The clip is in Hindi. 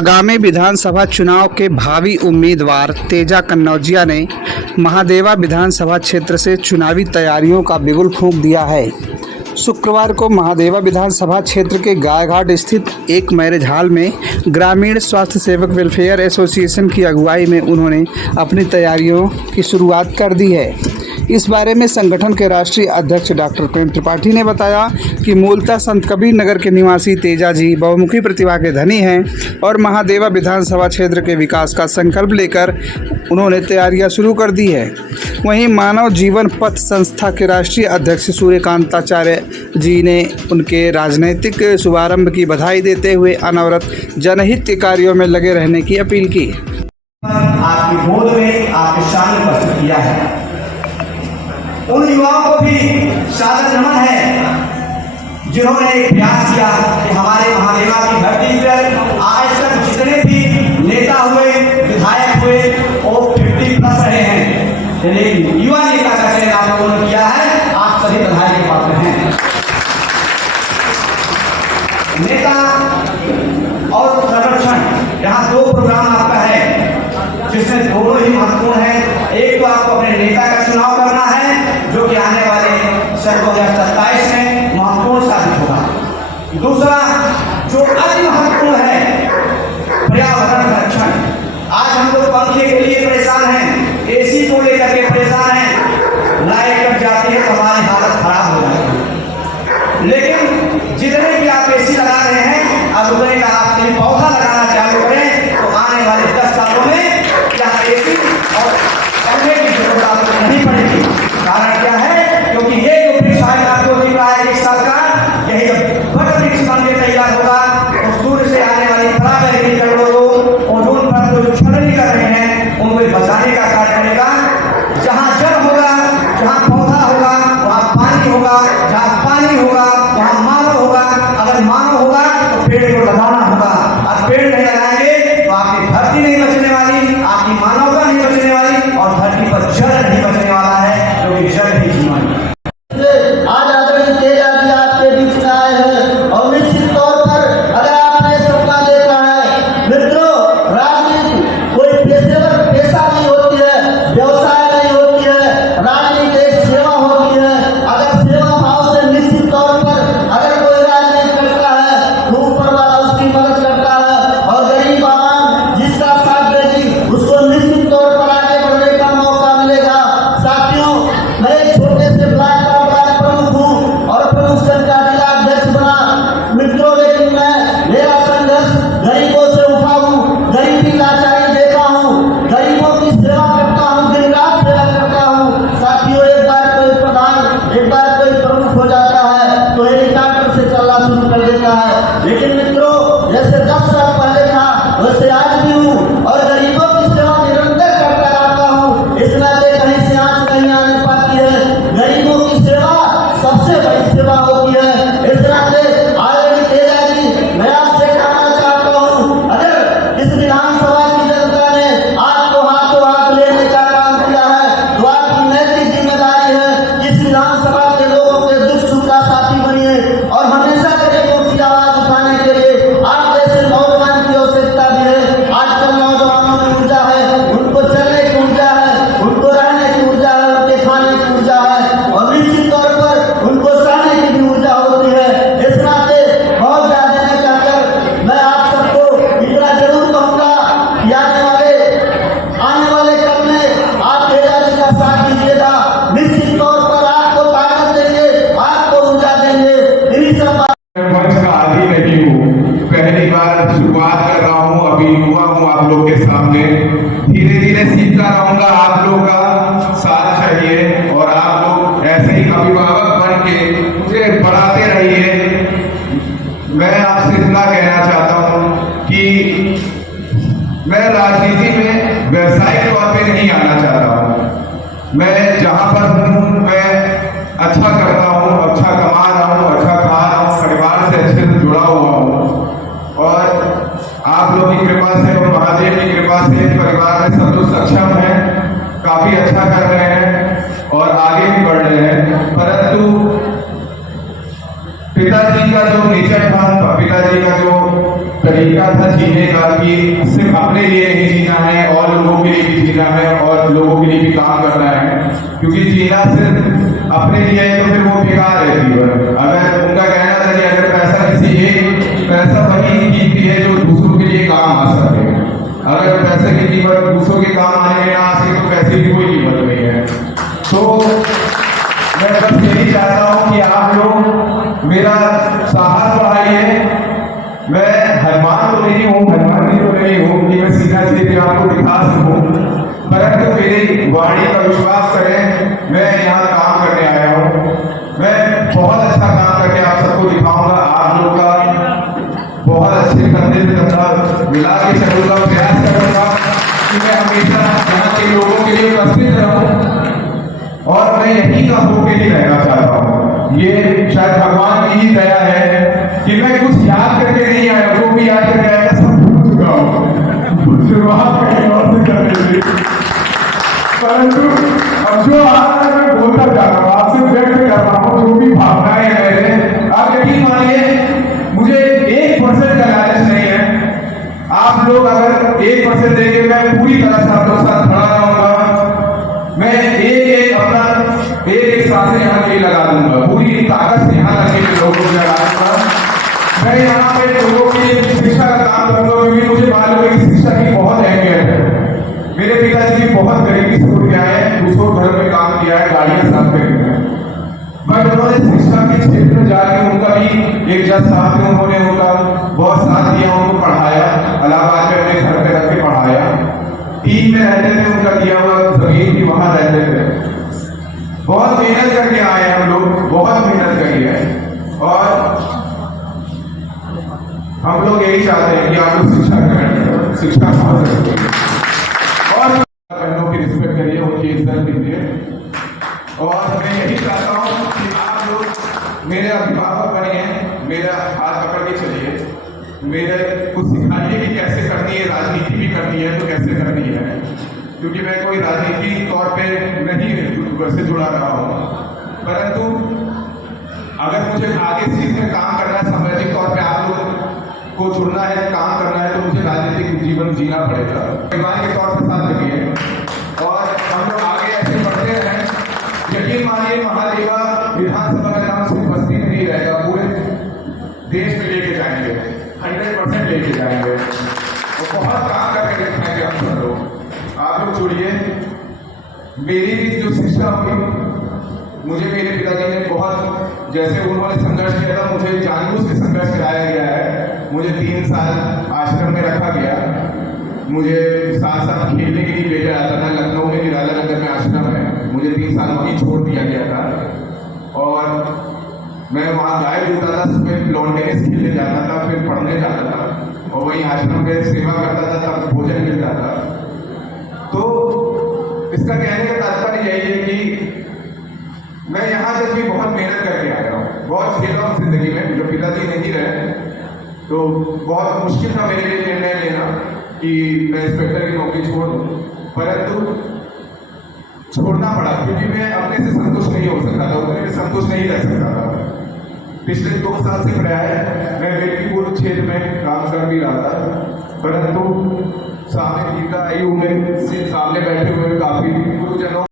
आगामी विधानसभा चुनाव के भावी उम्मीदवार तेजा कन्नौजिया ने महादेवा विधानसभा क्षेत्र से चुनावी तैयारियों का बिगुल फूंक दिया है। शुक्रवार को महादेवा विधानसभा क्षेत्र के गायघाट स्थित एक मैरिज हॉल में ग्रामीण स्वास्थ्य सेवक वेलफेयर एसोसिएशन की अगुवाई में उन्होंने अपनी तैयारियों की शुरुआत कर दी है। इस बारे में संगठन के राष्ट्रीय अध्यक्ष डॉक्टर प्रेम त्रिपाठी ने बताया कि मूलतः संत कबीर नगर के निवासी तेजा जी बहुमुखी प्रतिभा के धनी हैं और महादेवा विधानसभा क्षेत्र के विकास का संकल्प लेकर उन्होंने तैयारियां शुरू कर दी है। वहीं मानव जीवन पथ संस्था के राष्ट्रीय अध्यक्ष सूर्यकांताचार्य जी ने उनके राजनीतिक शुभारंभ की बधाई देते हुए अनवरत जनहित के कार्यों में लगे रहने की अपील की। आपकी गोद में आपके शान पर किया है, उन युवाओं को भी सादर नमन है जिन्होंने एक प्रयास किया कि हमारे महादेवा की धरती पर आज तक जितने भी नेता हुए, विधायक हुए, वो 50+ रहे हैं, लेकिन युवा नेता का चयन आप लोगों ने किया है। आप सभी बधाई के पात्र हैं। नेता और संरक्षण, यहाँ 2 प्रोग्राम आपका है जिसमें दोनों ही महत्वपूर्ण है। एक तो आपको अपने नेता का चुनाव करना है जो कि आने वाले 2027 में महत्वपूर्ण साबित होगा। दूसरा जो अति महत्वपूर्ण है, पर्यावरण संरक्षण। आज हम लोग पंखे के लिए परेशान हैं, एसी को लेकर के परेशान हैं, लाइट कट जाती है तो हमारी हालत खराब हो जाती है। लेकिन जितने भी आप एसी लगा रहे हैं, अब उतने का आप पौधा लगाना चालू करें तो आने वाले 10 सालों में यहाँ एसी और पंखे की जरूरत आपको नहीं पड़ेगी। कारण क्या है? क्योंकि ये जो वृक्ष आपको दिख रहा है 1 साल का, यही जब बड़ा वृक्ष बन के तैयार होगा तो सूर्य से आने वाली पराबैंगनी किरणों को, ओजोन परत को जो क्षरण कर रहे हैं, उनको बचाने का कार्य करेगा। जहाँ जल होगा, जहाँ पौधा होगा, वहाँ पानी होगा, जहाँ पानी होगा वहाँ मानव होगा। अगर मानव होगा तो पेड़ को लगाना होगा, और पेड़ नहीं लगाएंगे तो आपकी धरती नहीं बचने वाली, आपकी मानवता नहीं बचने वाली, और धरती पर जल नहीं बचने वाला है, जो कि जल ही जीवन है। आज आदरणीय तेजा जी आपके बीच में आए हैं और निश्चित तौर पर अगर आपने सबका देखा है मित्रों, राजनीति कोई पेशेवर पेशा नहीं होती है, व्यवसाय नहीं होती है, राजनीति एक सेवा होती है। अगर सेवा भाव से निश्चित तौर पर अगर कोई राजनीति करता है तो ऊपर वाला उसकी मदद करता है, और गरीब आवाम जिसका साथ देगी उसको निश्चित तौर पर आगे बढ़ने का मौका मिलेगा। साथियों, मैं एक छोटे से ब्लॉक का प्रमुख हूँ और प्रमुख संघ का जिला अध्यक्ष बना मित्रों, लेकिन मैं मेरा संघर्ष गरीबों से उठा हूँ, गरीबी लाचारी देखा हूँ, गरीबों की सेवा करता हूँ, दिन रात सेवा करता हूँ। साथियों, एक बार कोई प्रधान, एक बार कोई प्रमुख हो जाता है तो हेलीकॉप्टर से चलना शुरू कर देता है, लेकिन मित्रों जैसे 10 साल पहले था वैसे आज भी हूँ और गरीबों की सेवा निरंतर करता रहता हूँ। इस नाते कहीं से आंच नहीं आने पाती है, गरीबों की सेवा सबसे बड़ी सेवा होती है। इस नाते आदरणीय तेजा जी, मैं आपसे कहना चाहता हूँ, अगर इस विधानसभा की जनता ने आपको हाथों हाथ लेने का काम किया है तो आपकी नैतिक जिम्मेदारी है इस विधानसभा के लोगों के दुख सुख का साथी बनिए और हमेशा गरीबों की आवाज उठाने के लिए आप जैसे नौजवान की आवश्यकता भी है। आजकल नौजवानों में ऊर्जा है, उनको चलने की ऊर्जा है, उनको रहने की ऊर्जा है, उनके खाने की ऊर्जा है, और निश्चित तौर पर उनको सहने की भी ऊर्जा होती है। इस नाते बहुत ज्यादा नहीं कहकर मैं आप सबको इतना जरूर कहूँगा कि आने वाले कल में आप तेजा जी का साथ दीजिएगा। निश्चित तौर पर आपको ताकत देंगे, आपको ऊर्जा देंगे। इन्हीं सब मंच का आदि नहीं हूँ, पहली बार शुरुआत कर रहा हूँ, अभी युवा हूँ आप लोग के सामने। धीरे धीरे सीखता रहूंगा, आप लोग का साथ चाहिए और आप लोग ऐसे ही अभिभावक बन के मुझे पढ़ाते रहिए। मैं आपसे इतना कहना चाहता हूँ कि मैं राजनीति में व्यवसायिक तौर पे नहीं आना चाहता हूँ। मैं जहाँ पर हूँ मैं अच्छा करता हूँ, अच्छा कमा रहा हूँ, अच्छा खा रहा हूँ, परिवार से अच्छे से जुड़ा हुआ हूँ, और आप लोग की कृपा से और महादेव की कृपा से परिवार में सब लोग सक्षम हैं, काफी अच्छा कर रहे हैं और आगे भी बढ़ रहे हैं। परंतु पिताजी का जो नेचर था, पिताजी का जो तरीका था जीने का कि सिर्फ अपने लिए नहीं जीना है और लोगों के लिए भी जीना है और लोगों के लिए भी काम करना है, क्योंकि जीना सिर्फ अपने लिए है तो फिर वो बेकार है जीवन। अगर उनका कहना था कि अगर पैसा वही कीमती है जो दूसरों के लिए काम आ सके, अगर पैसे की कीमत दूसरों के काम आने में ना आ सके तो पैसे की कोई कीमत नहीं है। तो मैं बस यही चाहता हूँ कि आप लोग मेरा साहस बढ़ाइए। मैं हनुमान तो नहीं हूँ, हनुमान जी तो नहीं हूँ कि मैं सीधा सीधे आपको दिखा सकूँ, परंतु मेरी वाणी का विश्वास करें, मैं यहाँ काम करने आया हूँ। मैं बहुत अच्छा काम करके आप सबको दिखाऊंगा। आप लोग का बहुत अच्छे कंधे से कंधा मिला के चलूंगा, प्रयास करूंगा कि मैं हमेशा यहाँ के लोगों के लिए उपस्थित रहूं और मैं यही का होके ही रहना चाहता हूँ। ये शायद भगवान की ही दया है कि मैं कुछ याद करके नहीं आया, जो भी याद करके आया सब भूल चुका हूँ। शुरुआत कहीं और से करने थी, परंतु अब जो आ रहा है मैं बोलता जा रहा हूँ, आपसे व्यक्त कर रहा हूँ जो भी भावनाएं हैं मेरे। आप यकीन मानिए मुझे 1% का लालच नहीं है। आप लोग अगर 1% देंगे मैं पूरी तरह से आपके साथ खड़ा रहूंगा। मैं एक सांसें यहाँ के लिए लगा दूंगा, पूरी ताकत से यहाँ लगे लोगों को लगा दूंगा। मैं यहाँ पे लोगों की शिक्षा का काम करूंगा, क्योंकि मुझे मालूम है कि शिक्षा की बहुत अहमियत है। मेरे पिताजी भी बहुत गरीबी से उठ गया है, उसको घर में काम किया है, गाड़ियां साफ करी है, बट उन्होंने शिक्षा के क्षेत्र में जाके उनका भी एक जज साहब थे, उन्होंने उनका बहुत साथ दिया, उनको पढ़ाया, इलाहाबाद में अपने घर पे रख के पढ़ाया। टीम में रहते थे, उनका दिया हुआ जमीन भी वहां रहते थे। बहुत मेहनत करके आए हम लोग, बहुत मेहनत करी है और हम लोग यही चाहते हैं कि आप लोग शिक्षा करें, शिक्षा हासिल करें और बहनों की रिस्पेक्ट करिए, उनकी इज्जत दीजिए। और मैं यही चाहता हूँ कि आप लोग मेरे अभिभावक बनिए, मेरा हाथ पकड़ के चलिए, मेरे कुछ सिखाइए कि कैसे करनी है, राजनीति भी करनी है तो कैसे करनी है, क्योंकि मैं कोई राजनीति तौर पे नहीं वैसे जुड़ा रहा हूँ, परंतु अगर मुझे आगे इस चीज में काम करना है, सामाजिक तौर पे आप लोग को जुड़ना है, काम करना है, तो मुझे राजनीतिक जीवन जीना पड़ेगा। परिवार के तौर पर साथ लगिए और हम लोग आगे ऐसे बढ़ते हैं। यकीन मानिए महादेवा विधानसभा का नाम सिर्फ बस्ती में नहीं रहेगा, पूरे देश में लेके जाएंगे, 100% लेके जाएंगे और बहुत काम करके दिखाएंगे हम सब लोग। आप लोग जुड़िए। मेरी भी जो शिक्षा हुई, मुझे मेरे पिताजी ने बहुत, जैसे उन्होंने संघर्ष किया था, मुझे जानबूझ के संघर्ष कराया गया है। मुझे 3 साल आश्रम में रखा गया, मुझे साथ साथ खेलने के लिए भेजा जाता था। लखनऊ में निराला नगर में आश्रम है, मुझे 3 साल वहीं छोड़ दिया गया था और मैं वहाँ गायब होता था। सुबह लॉन टेनिस खेलने जाता था, फिर पढ़ने जाता था और वहीं आश्रम में सेवा करता था, तब भोजन मिलता था। तो इसका कहने का तात्पर्य यही है कि मैं यहाँ तक भी बहुत मेहनत करके आया हूँ, बहुत खेला हूँ जिंदगी में। जब पिताजी नहीं रहे तो बहुत मुश्किल था मेरे लिए निर्णय लेना कि मैं इंस्पेक्टर की नौकरी छोड़ दूँ, परंतु छोड़ना पड़ा क्योंकि मैं अपने से संतुष्ट नहीं हो सकता था, उतने में संतुष्ट नहीं रह सकता था। पिछले 2 साल से प्राय मैं बेटीपुर क्षेत्र में काम कर भी रहा था, परंतु सामने आयु में सामने बैठे हुए काफी गुरुजनों